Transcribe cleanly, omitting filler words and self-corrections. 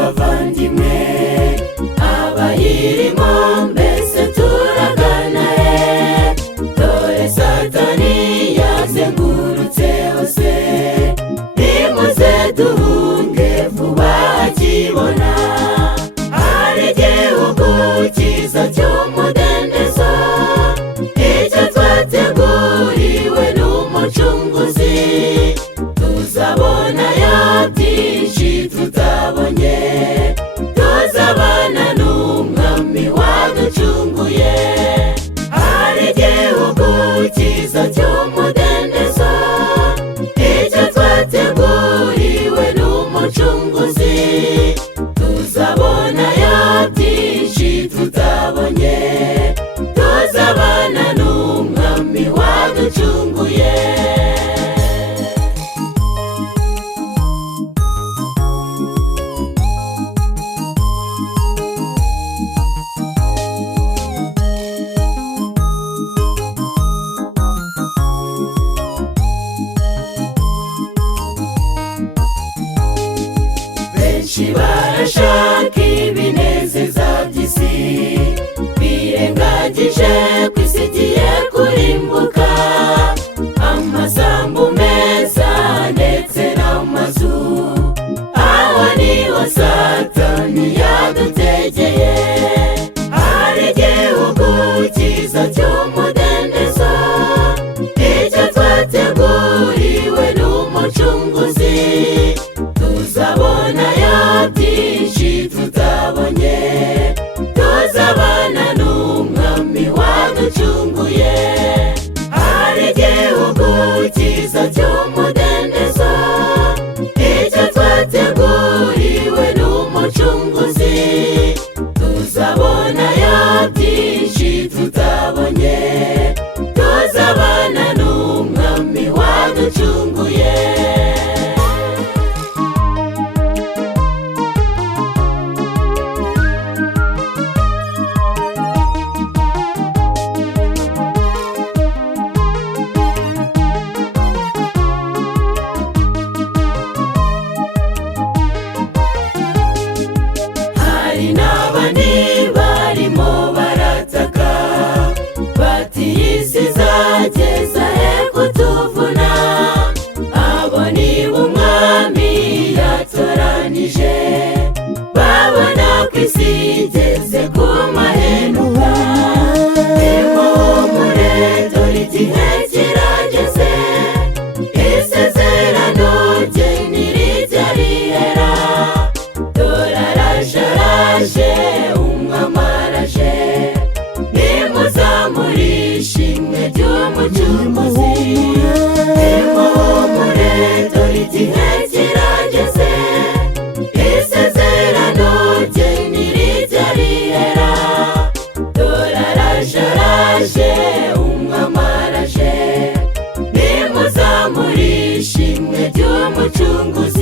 bavandimwe, abayirimo mbese turagana he? Dore Satani yazengurutse hose, nimuze duhunge vuba akibona. Hari igihugu cyiza cy'umudendezo, icyo twateguriwe n'Umucunguzi, tuzabonayo byinshi tutabonye, tuzabana n'Umwami waducunguye. Hari igihugu cyiza cy'umudendezo, icyo twateguriwe n'Umucunguzi, tuzabonayo byinshi tutabonye, tuzabana n'Umwami waducunguye. Benshi barashaka ibinezeza by'isi, birengagije ko isi igiye kurimbuka. Amasambu meza ndetse n'amazu, aho niho Satani yadutegeye. Hari igihugu cyiza cy'umudendezo, icyo twateguriwe n'Umucunguzi, tuzabonayo byinshi tutabonye, tuzabana n'Umwami waducunguye. Hari igihugu cyiza cy'umudendezo, icyo twateguriwe n'Umucunguzi, tuzabonayo byinshi tutabonye, tuzabana n'Umwami waducunguye. Hari n'abandi barimo barataka bati isi izageza he kutuvuna. Abo ni bo Umwami yatoranije, babona ko isi igeze ku mahenuka. Nimuhumure dore igihe kirageze, isezerano rye ntirijya rihera. Dore araje Umwami araje, nimuzamure ishimwe ry'Umucunguzi. Nimuhumure dore igihe kirageze, isezerano rye ntirijya rihera. Dore araje Umwami araje, nimuzamure ishimwe ry'Umucunguzi.